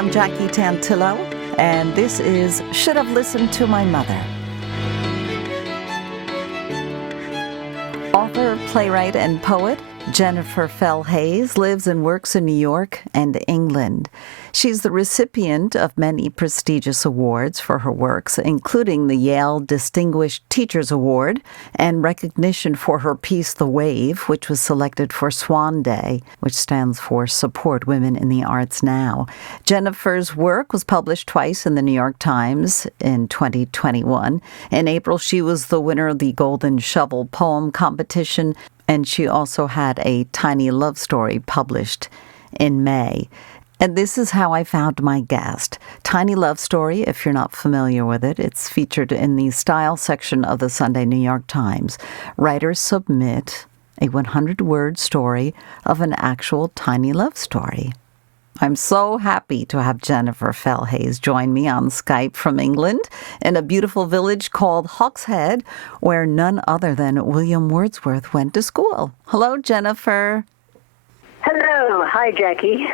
am Jackie Tantillo, and this is Should Have Listened to My Mother. Author, playwright, and poet Jennifer Fell Hayes lives and works in New York and England. She's the recipient of many prestigious awards for her works, including the Yale Distinguished Teachers Award and recognition for her piece The Wave, which was selected for Swan Day, which stands for Support Women in the Arts Now. Jennifer's work was published twice in the New York Times in 2021. In April, she was the winner of the Golden Shovel Poem Competition, and she also had a tiny love story published in May. And this is how I found my guest. Tiny Love Story, if you're not familiar with it, it's featured in the style section of the Sunday New York Times. Writers submit a 100-word story of an actual tiny love story. I'm so happy to have Jennifer Fell Hayes join me on Skype from England in a beautiful village called Hawkshead, where none other than William Wordsworth went to school. Hello, Jennifer. Hello. Hi, Jackie.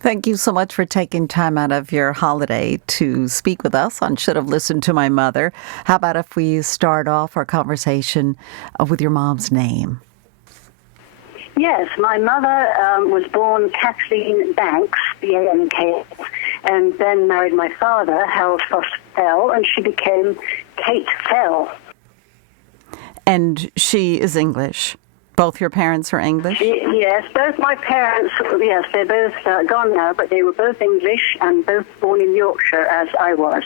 Thank you so much for taking time out of your holiday to speak with us on Should Have Listened to My Mother. How about if we start off our conversation with your mom's name? Yes, my mother was born Kathleen Banks, B-A-N-K, and then married my father, Harold Foster Fell, and she became Kate Fell. And she is English? Both your parents are English? Yes, both my parents, yes, they're both gone now, but they were both English and both born in Yorkshire, as I was.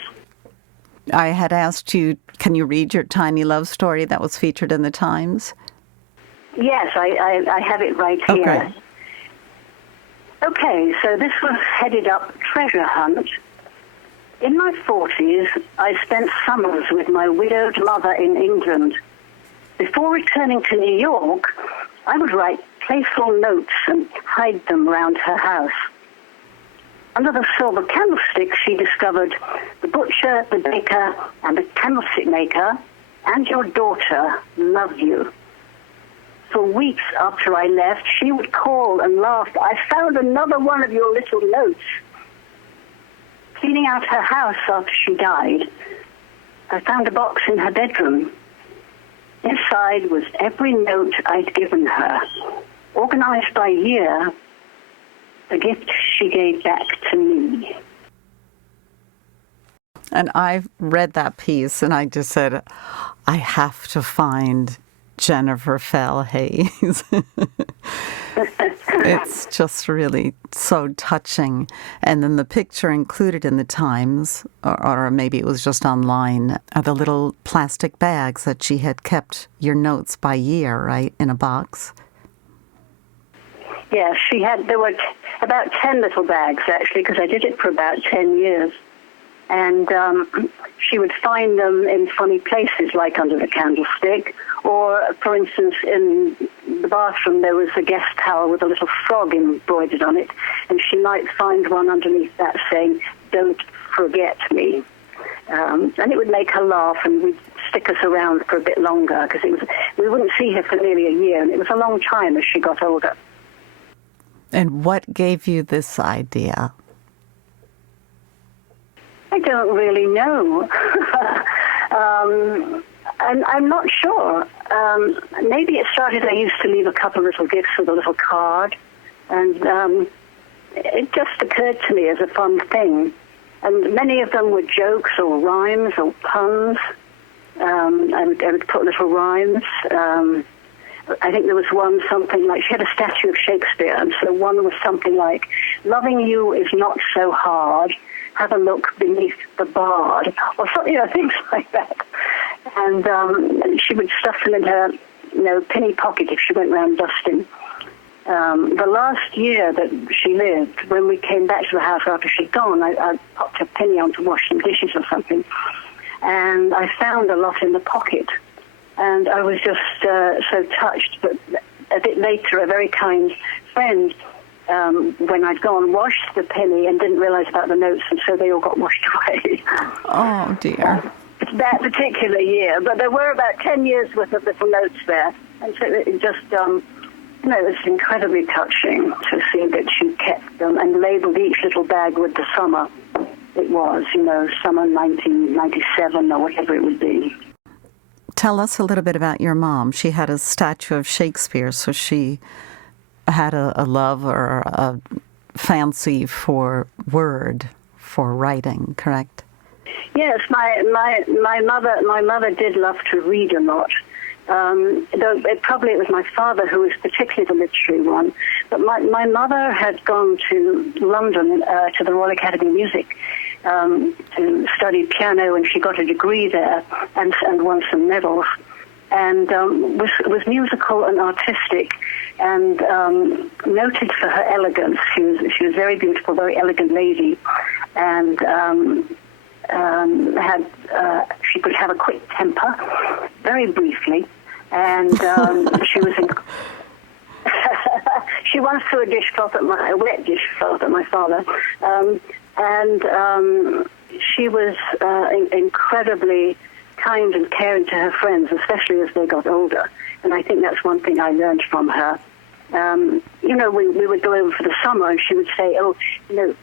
I had asked you, can you read your tiny love story that was featured in the Times? Yes, I have it right here. Okay, so this was headed up treasure hunt. In my 40s, I spent summers with my widowed mother in England. Before returning to New York, I would write playful notes and hide them round her house. Under the silver candlestick, she discovered the butcher, the baker, and the candlestick maker, and your daughter love you. For weeks after I left, she would call and laugh, I found another one of your little notes. Cleaning out her house after she died, I found a box in her bedroom. Inside was every note I'd given her, organized by year, the gift she gave back to me. And I read that piece and I just said, I have to find Jennifer Fell Hayes. It's just really so touching. And then the picture included in the Times, or maybe it was just online, are the little plastic bags that she had kept your notes by year, right, in a box? Yes, there were about 10 little bags, actually, because I did it for about 10 years. And she would find them in funny places, like under the candlestick, or, for instance, in the bathroom there was a guest towel with a little frog embroidered on it, and she might find one underneath that saying, "Don't forget me." And it would make her laugh, and we'd stick us around for a bit longer, because we wouldn't see her for nearly a year, and it was a long time as she got older. And what gave you this idea? I don't really know. I'm not sure. Maybe it started, I used to leave a couple of little gifts with a little card, and it just occurred to me as a fun thing. And many of them were jokes or rhymes or puns. I would put little rhymes. I think there was one something like, she had a statue of Shakespeare, and so one was something like, "Loving you is not so hard. Have a look beneath the bard," or something, things like that. And she would stuff them in her, penny pocket if she went round dusting. The last year that she lived, when we came back to the house after she'd gone, I popped a penny on to wash some dishes or something, and I found a lot in the pocket. And I was just so touched. But a bit later, a very kind friend, when I'd gone, washed the penny and didn't realize about the notes, and so they all got washed away. Oh, dear. That particular year. But there were about 10 years worth of little notes there. And so it just it was incredibly touching to see that she kept them and labeled each little bag with the summer it was, summer 1997 or whatever it would be. Tell us a little bit about your mom. She had a statue of Shakespeare, so she had a love or a fancy for writing, correct? Yes, my mother did love to read a lot. Though it was my father who was particularly the literary one. But my mother had gone to London to the Royal Academy of Music to study piano, and she got a degree there and won some medals, and was musical and artistic, and noted for her elegance. She was very beautiful, very elegant lady, and she could have a quick temper, very briefly, and she once threw a wet dishcloth at my father, and she was incredibly kind and caring to her friends, especially as they got older. And I think that's one thing I learned from her. We would go over for the summer, and she would say,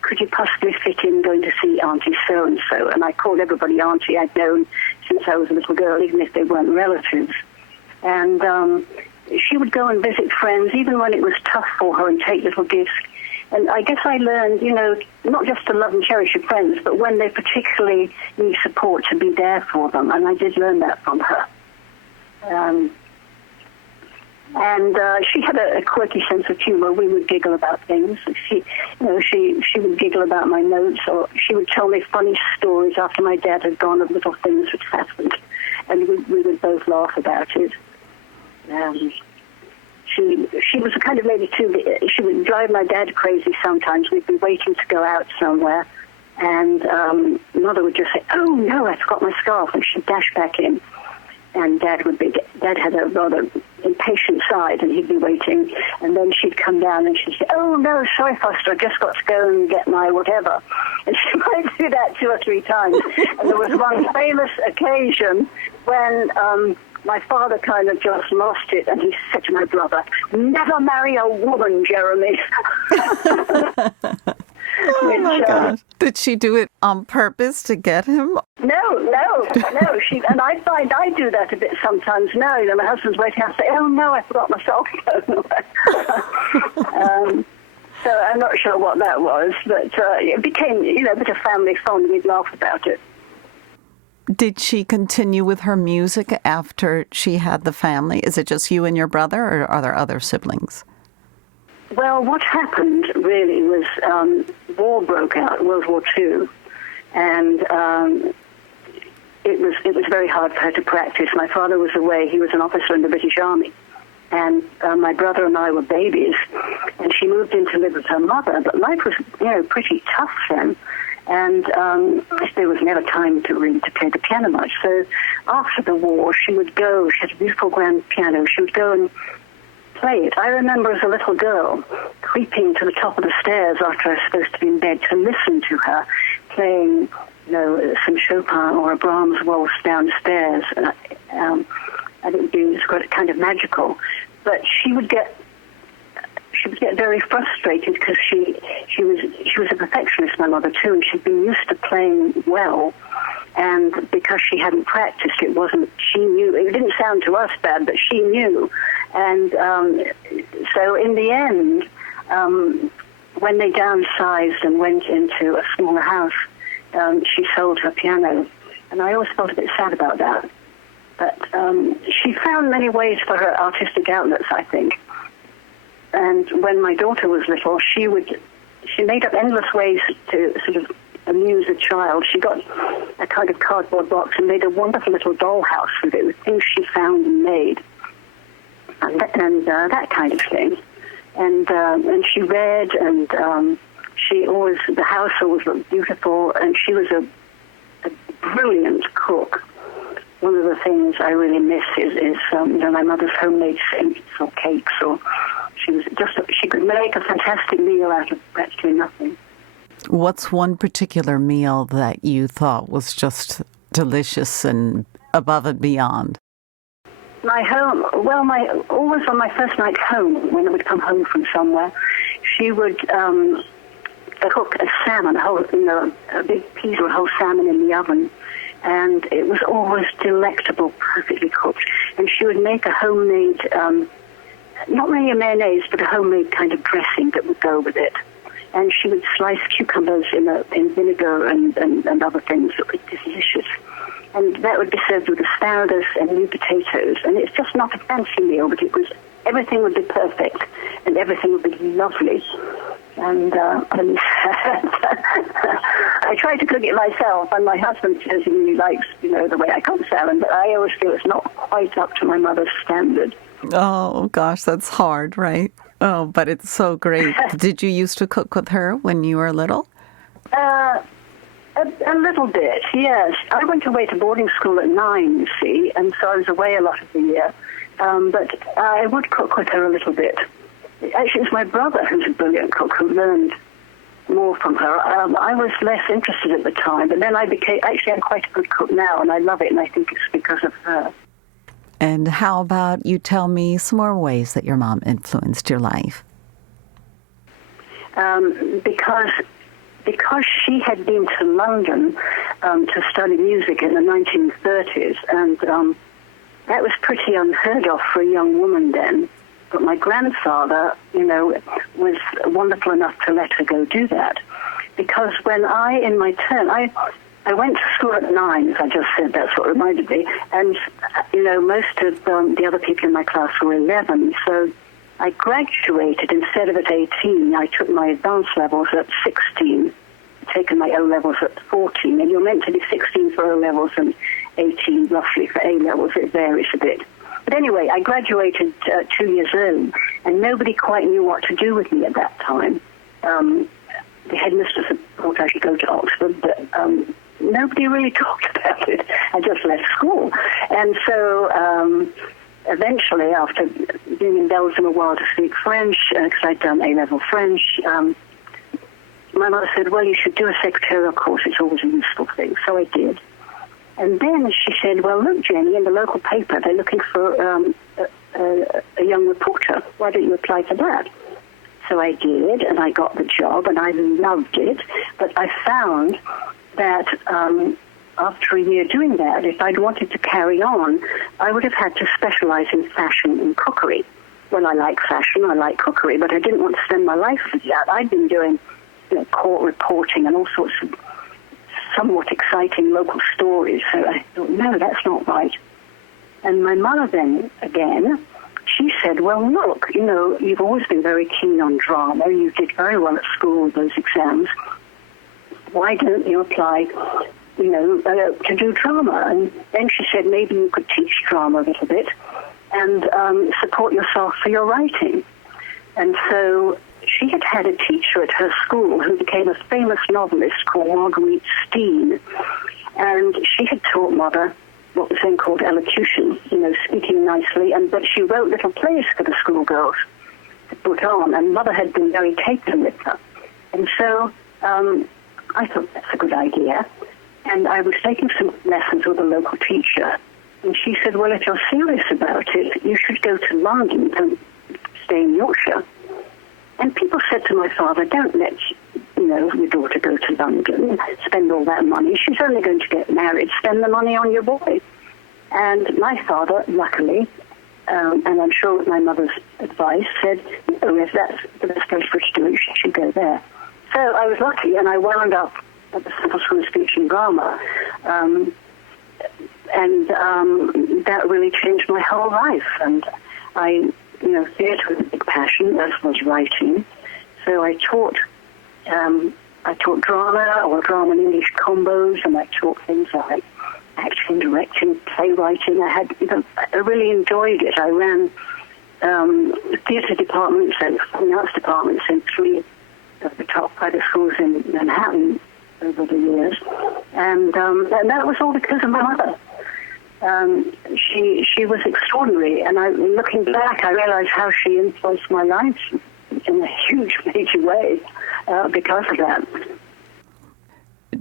could you possibly fit in going to see Auntie so-and-so? And I called everybody Auntie. I'd known since I was a little girl, even if they weren't relatives. And she would go and visit friends, even when it was tough for her, and take little gifts. And I guess I learned, not just to love and cherish your friends, but when they particularly need support, to be there for them. And I did learn that from her. And she had a quirky sense of humor. We would giggle about things. She would giggle about my notes, or she would tell me funny stories after my dad had gone of little things which happened, and we would both laugh about it. She was the kind of lady too. She would drive my dad crazy sometimes. We'd be waiting to go out somewhere, and Mother would just say, "Oh no, I forgot my scarf," and she'd dash back in. And Dad had a rather impatient side, and he'd be waiting, and then she'd come down and she'd say, "Oh no, sorry, Foster, I just got to go and get my whatever." And she might do that 2 or 3 times. And there was one famous occasion when my father kind of just lost it, and he said to my brother, "Never marry a woman, Jeremy." Oh my gosh. Did she do it on purpose to get him? No. And I find I do that a bit sometimes now. My husband's waiting, I say, "Oh no, I forgot my cell phone." So I'm not sure what that was, but it became, a bit of family fun. We'd laugh about it. Did she continue with her music after she had the family? Is it just you and your brother, or are there other siblings? Well, what happened really was war broke out, World War II, and it was very hard for her to practice. My father was away; he was an officer in the British Army, and my brother and I were babies, and she moved in to live with her mother. But life was, pretty tough then, and there was never time to play the piano much. So after the war, she would go. She had a beautiful grand piano. She would go and play it. I remember as a little girl creeping to the top of the stairs after I was supposed to be in bed to listen to her playing, some Chopin or a Brahms waltz downstairs, and it was quite kind of magical. But she would get very frustrated because she was a perfectionist, my mother too, and she'd been used to playing well. And because she hadn't practiced, she knew, it didn't sound to us bad, but she knew. And so in the end, when they downsized and went into a smaller house, she sold her piano. And I always felt a bit sad about that. But she found many ways for her artistic outlets, I think. And when my daughter was little, she made up endless ways to sort of amuse a child. She got a kind of cardboard box and made a wonderful little dollhouse with it, with things she found and made, and that kind of thing. And she read, and the house always looked beautiful, and she was a brilliant cook. One of the things I really miss is my mother's homemade sweets or cakes, or she could make a fantastic meal out of practically nothing. What's one particular meal that you thought was just delicious and above and beyond? My home, well, always on my first night home, when I would come home from somewhere, she would cook a salmon, a big piece of whole salmon in the oven, and it was always delectable, perfectly cooked. And she would make a homemade, not really a mayonnaise, but a homemade kind of dressing that would go with it. And she would slice cucumbers in vinegar and other things that were delicious. And that would be served with asparagus and new potatoes. And it's just not a fancy meal, but everything would be perfect, and everything would be lovely. And I try to cook it myself, and my husband says he really likes, the way I cook salmon, but I always feel it's not quite up to my mother's standard. Oh, gosh, that's hard, right? Oh, but it's so great. Did you used to cook with her when you were little? A little bit, yes. I went away to boarding school at 9, you see, and so I was away a lot of the year. But I would cook with her a little bit. Actually, it's my brother who's a brilliant cook who learned more from her. I was less interested at the time, but then I'm quite a good cook now, and I love it, and I think it's because of her. And how about you tell me some more ways that your mom influenced your life? Because she had been to London to study music in the 1930s, and that was pretty unheard of for a young woman then. But my grandfather, was wonderful enough to let her go do that. Because when in my turn, I went to school at 9, as I just said, that's what reminded me, and, most of the other people in my class were 11, so I graduated instead of at 18. I took my advanced levels at 16, taken my O-levels at 14, and you're meant to be 16 for O-levels and 18 roughly for A-levels. It varies a bit. But anyway, I graduated 2 years early, and nobody quite knew what to do with me at that time. The headmistress had thought I should go to Oxford, but nobody really talked about it. I just left school. And so eventually, after being in Belgium a while to speak French, because I'd done A-level French, my mother said, well, you should do a secretarial course. It's always a useful thing. So I did. And then she said, well, look, Jenny, in the local paper, they're looking for a young reporter. Why don't you apply for that? So I did, and I got the job, and I loved it. But I found that after a year doing that, if I'd wanted to carry on, I would have had to specialize in fashion and cookery. Well, I like fashion, I like cookery, but I didn't want to spend my life with that. I'd been doing court reporting and all sorts of somewhat exciting local stories. So I thought, no, that's not right. And my mother then, again, she said, well, look, you've always been very keen on drama. You did very well at school with those exams. Why don't you apply, to do drama? And then she said, maybe you could teach drama a little bit and support yourself for your writing. And so she had a teacher at her school who became a famous novelist called Marguerite Steen. And she had taught Mother what was then called elocution, speaking nicely, but she wrote little plays for the schoolgirls to put on, and Mother had been very taken with her. And so I thought that's a good idea. And I was taking some lessons with a local teacher, and she said, well, if you're serious about it, you should go to London and stay in Yorkshire. And people said to my father, don't let your daughter go to London, spend all that money. She's only going to get married. Spend the money on your boy. And my father, luckily, and I'm sure with my mother's advice, said, if that's the best place for her to do it, she should go there. So I was lucky, and I wound up at the Central School of Speech and Drama. And that really changed my whole life. And theatre was a big passion, as was writing. So I taught drama or drama and English combos, and I taught things like acting, directing, playwriting. I really enjoyed it. I ran theatre departments and fine arts departments in 3 of the top private schools in Manhattan over the years, and that was all because of my mother. She was extraordinary, and looking back, I realized how she influenced my life in a huge, major way because of that.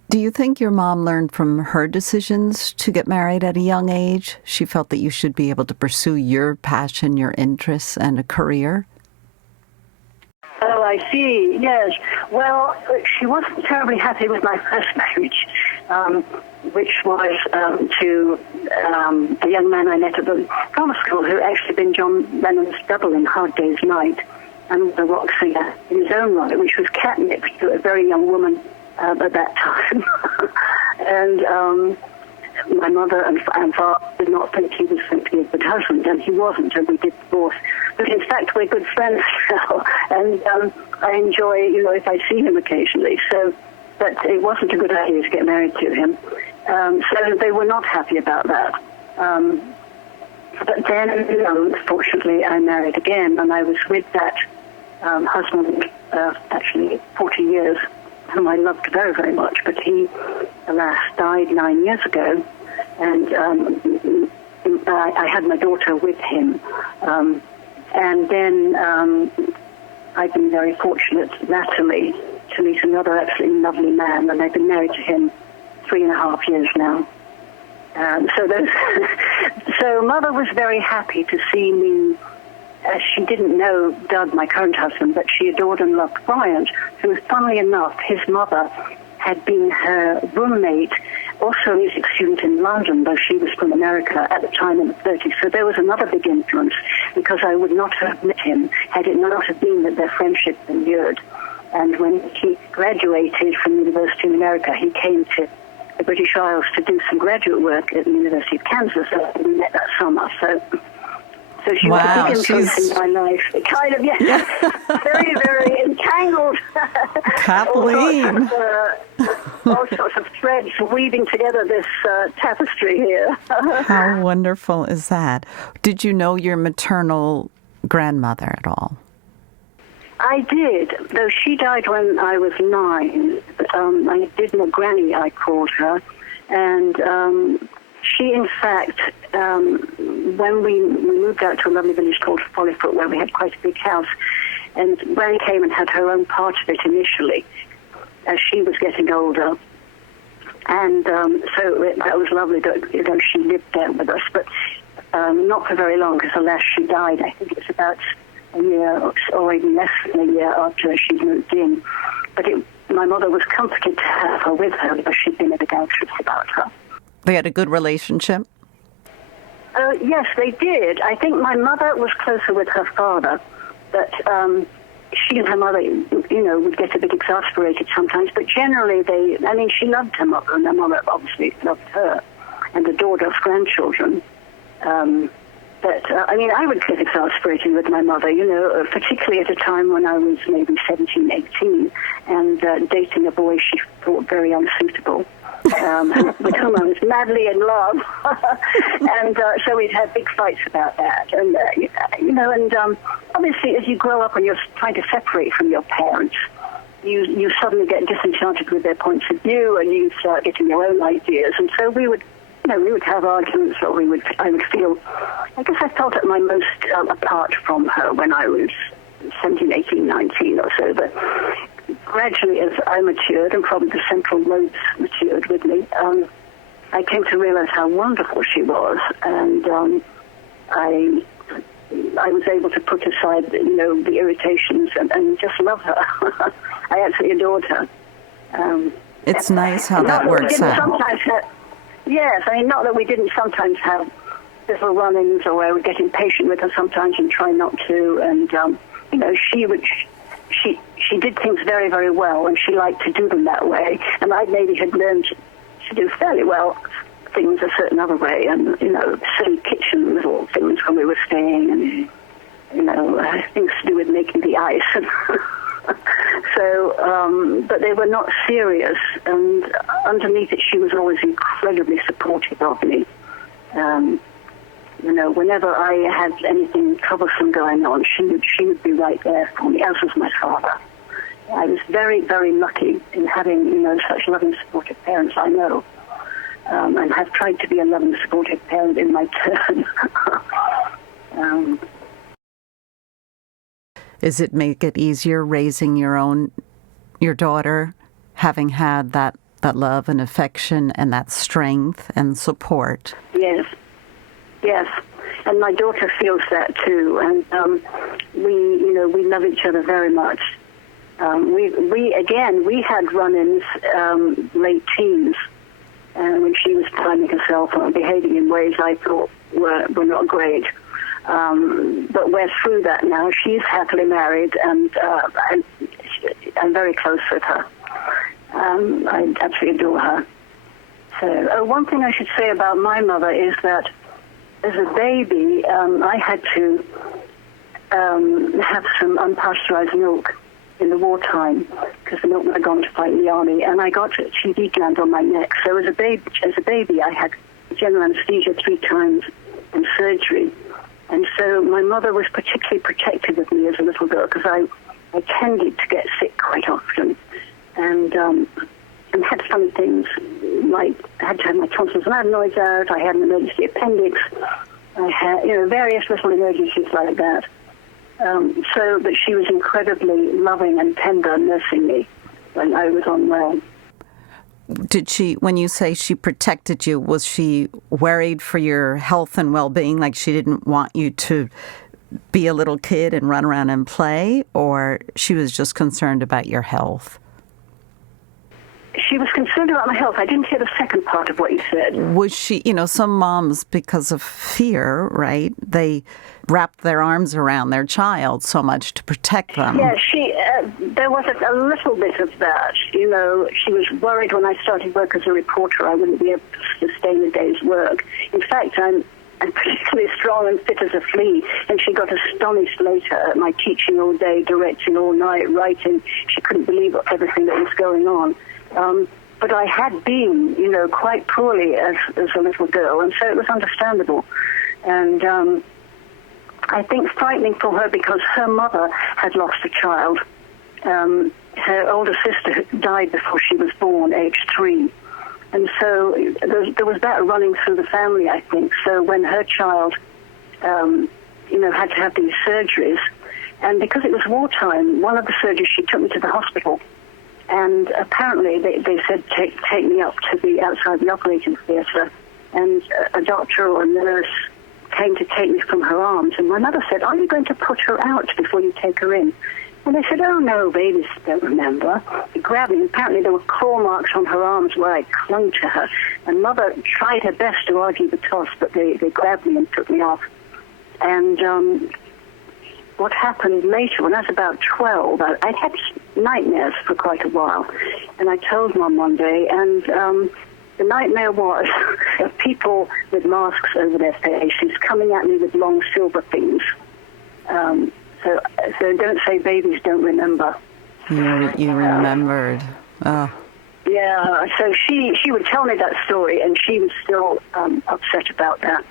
Do you think your mom learned from her decisions to get married at a young age? She felt that you should be able to pursue your passion, your interests, and a career? Oh, I see. Yes. Well, she wasn't terribly happy with my first marriage, which was to a young man I met at the drama school who had actually been John Lennon's double in Hard Day's Night and the rock singer in his own right, which was catnip to a very young woman at that time. And my mother and father did not think he was going to be a good husband, and he wasn't, and we did divorce. But in fact, we're good friends now, and I enjoy, if I see him occasionally. So, but it wasn't a good idea to get married to him. So they were not happy about that. But then, fortunately, I married again, and I was with that husband actually 40 years, whom I loved very, very much. But he, alas, died 9 years ago, and I had my daughter with him. And then I've been very fortunate latterly to meet another absolutely lovely man, and I've been married to him 3.5 years now. So Mother was very happy to see me. She didn't know Doug, my current husband, but she adored and loved Bryant, who, funnily enough, his mother had been her roommate, also a music student in London, though she was from America at the time in the 30s. So there was another big influence, because I would not have met him had it not have been that their friendship endured. And when he graduated from University in America, he came to the British Isles to do some graduate work at the University of Kansas, and we met that summer. So she was a big influence in my life. Kind of, yes. Very, very entangled. Kathleen. All sorts of threads weaving together this tapestry here. How wonderful is that? Did you know your maternal grandmother at all? I did, though she died when I was 9. I did know Granny, I called her. And she, in fact, when we moved out to a lovely village called Follyfoot, where we had quite a big house, and Granny came and had her own part of it initially, as she was getting older. And so that was lovely that, she lived there with us, but not for very long, because alas, she died. I think it was about a year or even less than a year after she moved in. But my mother was comforted to have her with her, because she'd been a big anxious about her. They had a good relationship? Yes, they did. I think my mother was closer with her father, but she and her mother, would get a bit exasperated sometimes, but generally she loved her mother, and her mother obviously loved her and adored us grandchildren. But I would get exasperated with my mother, particularly at a time when I was maybe 17, 18, and dating a boy she thought very unsuitable. With whom I was madly in love, and so we'd had big fights about that. And obviously, as you grow up and you're trying to separate from your parents, you suddenly get disenchanted with their points of view, and you start getting your own ideas. And so we would have arguments, or I would feel, I guess I felt at my most apart from her when I was 17, 18, 19 or so, but gradually, as I matured, and probably the central lobes matured with me, I came to realize how wonderful she was, and I was able to put aside, the irritations and just love her. I absolutely adored her. It's nice how that works out. Yes, not that we didn't sometimes have little run-ins, or I would get impatient with her sometimes and try not to, and she did things very, very well, and she liked to do them that way. And I maybe had learned to do fairly well things a certain other way, and, silly kitchen little things when we were staying, and, things to do with making the ice. So, but they were not serious, and underneath it, she was always incredibly supportive of me. Whenever I had anything troublesome going on, she would be right there for me, as was my father. I was very, very lucky in having, such loving, supportive parents, I know, and have tried to be a loving, supportive parent in my turn. Does it make it easier raising your daughter, having had that that love and affection and that strength and support. Yes, yes. And my daughter feels that too. And we love each other very much. We had run-ins late teens, when she was timing herself and behaving in ways I thought were not great. But we're through that now. She's happily married, and I'm very close with her. I absolutely adore her. So, one thing I should say about my mother is that as a baby, I had to have some unpasteurized milk in the wartime because the milkman had gone to fight in the army, and I got a TB gland on my neck. So as a baby, I had general anesthesia 3 times and surgery. And so my mother was particularly protective of me as a little girl because I tended to get sick quite often, and had funny things like I had to have my tonsils and adenoids out. I had an emergency appendix. I had various little emergencies like that. But she was incredibly loving and tender nursing me when I was unwell. Did she, when you say she protected you, was she worried for your health and well-being, like she didn't want you to be a little kid and run around and play, or she was just concerned about your health? She was concerned about my health. I didn't hear the second part of what you said. Was she, some moms, because of fear, right, they wrap their arms around their child so much to protect them. Yeah, there was a little bit of that. She was worried when I started work as a reporter I wouldn't be able to sustain a day's work. In fact, I'm particularly strong and fit as a flea, and she got astonished later at my teaching all day, directing all night, writing. She couldn't believe everything that was going on. But I had been, quite poorly as a little girl, and so it was understandable. And I think frightening for her because her mother had lost a child. Her older sister died before she was born, age 3. And so there was that running through the family, I think. So when her child, had to have these surgeries, and because it was wartime, one of the surgeries, she took me to the hospital. And apparently they said, take me up to the outside the operating theatre. And a doctor or a nurse came to take me from her arms. And my mother said, are you going to put her out before you take her in? And they said, oh, no, babies don't remember. They grabbed me. Apparently there were claw marks on her arms where I clung to her. And Mother tried her best to argue the toss, but they grabbed me and took me off. And what happened later, when I was about 12, I'd had nightmares for quite a while. And I told Mum one day, and the nightmare was of people with masks over their faces coming at me with long silver things. So don't say babies don't remember. You remembered. Oh. Yeah, so she would tell me that story, and she was still upset about that.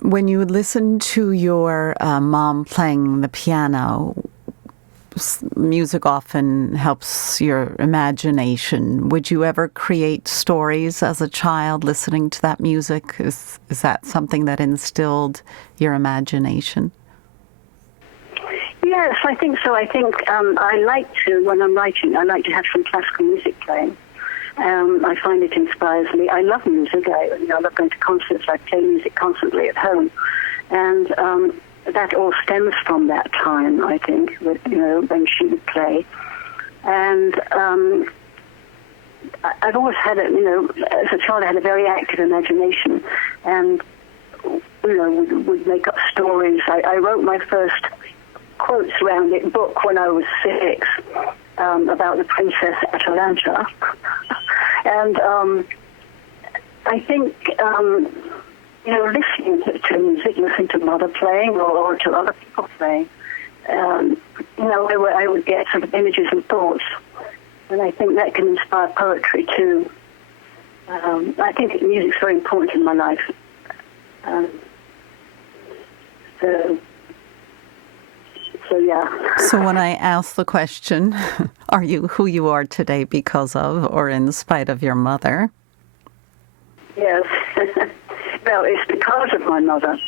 When you listen to your mom playing the piano, music often helps your imagination. Would you ever create stories as a child listening to that music? Is that something that instilled your imagination? Yes, I think so. I think I like to, when I'm writing, I like to have some classical music playing. I find it inspires me. I love music. I love going to concerts. I play music constantly at home. And that all stems from that time, I think, when she would play. And I've always had as a child, I had a very active imagination. And, would make up stories. I wrote my first quotes around it book when I was 6 about the Princess Atalanta. And I think, listening to music, listening to Mother playing or to other people playing, I would get sort of images and thoughts. And I think that can inspire poetry too. I think music's very important in my life. So yeah. So when I ask the question, are you who you are today because of or in spite of your mother? Yes. Well, it's because of my mother.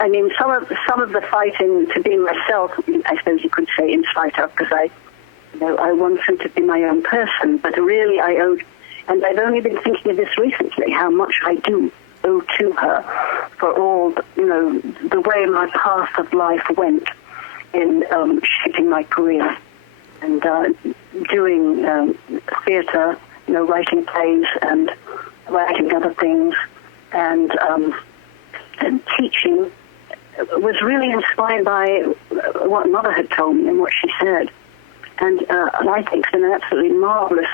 I mean, some of the fighting to be myself, I suppose you could say in spite of, because I want him to be my own person, but really I owed, and I've only been thinking of this recently, how much I do owe to her for all, the way my path of life went in shaping my career and doing theatre, writing plays and writing other things, and teaching was really inspired by what Mother had told me and what she said. And I think it's been an absolutely marvelous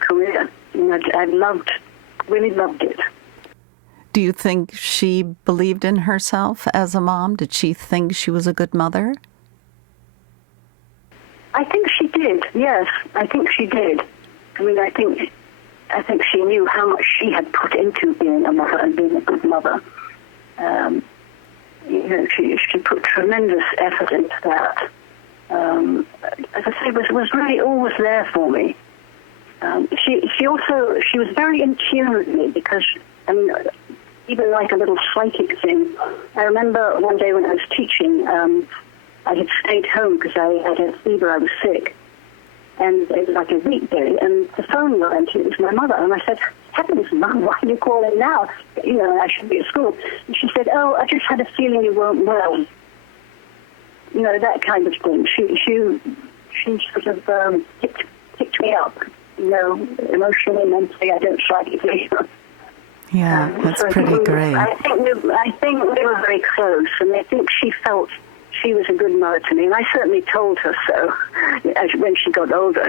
career. I really loved it. Do you think she believed in herself as a mom? Did she think she was a good mother? I think she did, yes. I think she did. I think she knew how much she had put into being a mother and being a good mother. She put tremendous effort into that. As I say, was really always there for me. She was very in tune with me because, even like a little psychic thing. I remember one day when I was teaching, I had stayed home because I had a fever, I was sick. And it was like a weekday, and the phone rang, and it was my mother. And I said, "Heavens, Mum, why are you calling now? I should be at school." And she said, "Oh, I just had a feeling you weren't well." That kind of thing. She sort of picked me up, emotionally, mentally, I don't psychically. Yeah, that's pretty great. I think we were very close, and I think she felt she was a good mother to me, and I certainly told her so. When she got older,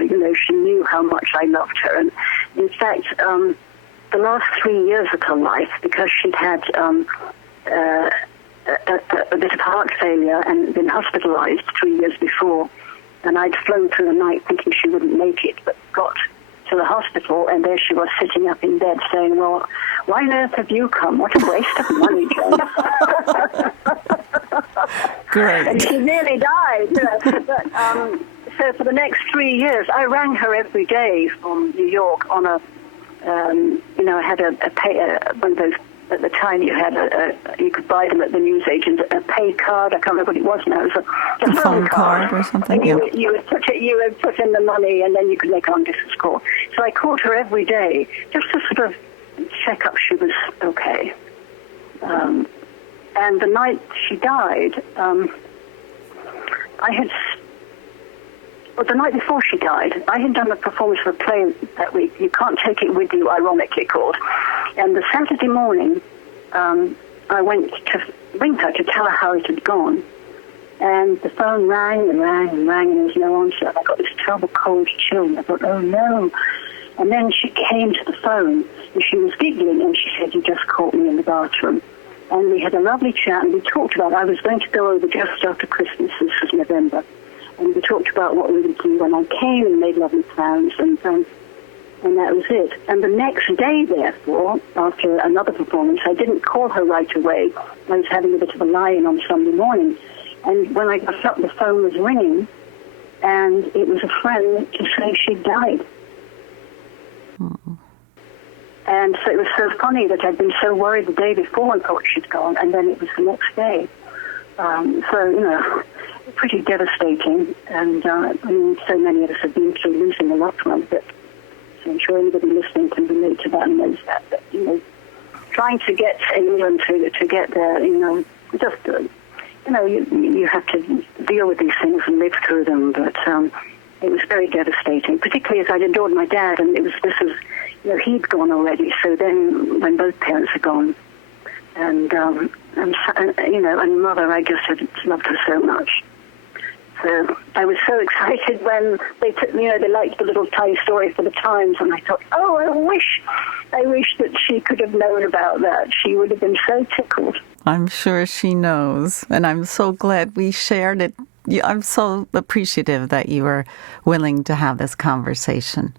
she knew how much I loved her. And in fact, the last 3 years of her life, because she'd had a bit of heart failure and been hospitalized 3 years before, and I'd flown through the night thinking she wouldn't make it, but got to the hospital, and there she was sitting up in bed saying, "Well, why on earth have you come? What a waste of money, Jane." Great. And she nearly died. But, so for the next 3 years, I rang her every day from New York on a, I had one of those, at the time you had you could buy them at the newsagent, a pay card. I can't remember what it was now. It was a phone card or something. And you would put in the money, and then you could make a long-distance call. So I called her every day just to sort of check up she was okay. And the night she died, the night before she died, I had done a performance of a play that week, You Can't Take It With You, ironically called. And the Saturday morning, I went to ring her to tell her how it had gone. And the phone rang and rang and rang, and there was no answer. I got this terrible cold chill, and I thought, oh no. And then she came to the phone, and she was giggling, and she said, "You just caught me in the bathroom." And we had a lovely chat, and we talked about, I was going to go over just after Christmas, this was November, and we talked about what we would do when I came, and made lovely plans, and that was it. And the next day, therefore, after another performance, I didn't call her right away. I was having a bit of a lie-in on Sunday morning, and when I got up, the phone was ringing, and it was a friend to say she'd died. And so it was so funny that I'd been so worried the day before and thought she'd gone, and then it was the next day. Pretty devastating. And so many of us have been through losing a loved one, but so I'm sure anybody listening can relate to that and knows that. But, trying to get England to get there, just, you have to deal with these things and live through them. But it was very devastating, particularly as I'd adored my dad, and he'd gone already. So then, when both parents are gone, and Mother, I just had loved her so much. So I was so excited when they took, they liked the little tiny story for the Times, and I thought, oh, I wish that she could have known about that. She would have been so tickled. I'm sure she knows, and I'm so glad we shared it. I'm so appreciative that you were willing to have this conversation.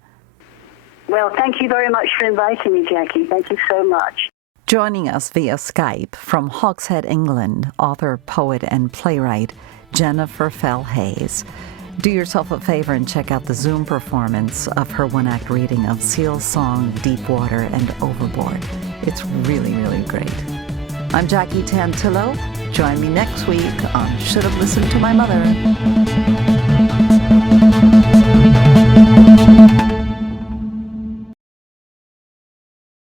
Well, thank you very much for inviting me, Jackie. Thank you so much. Joining us via Skype from Hawkshead, England, author, poet, and playwright JenniferFell Hayes. Do yourself a favor and check out the Zoom performance of her one-act reading of Seal's song, Deep Water and Overboard. It's really, really great. I'm Jackie Tantillo. Join me next week on Should Have Listened to My Mother.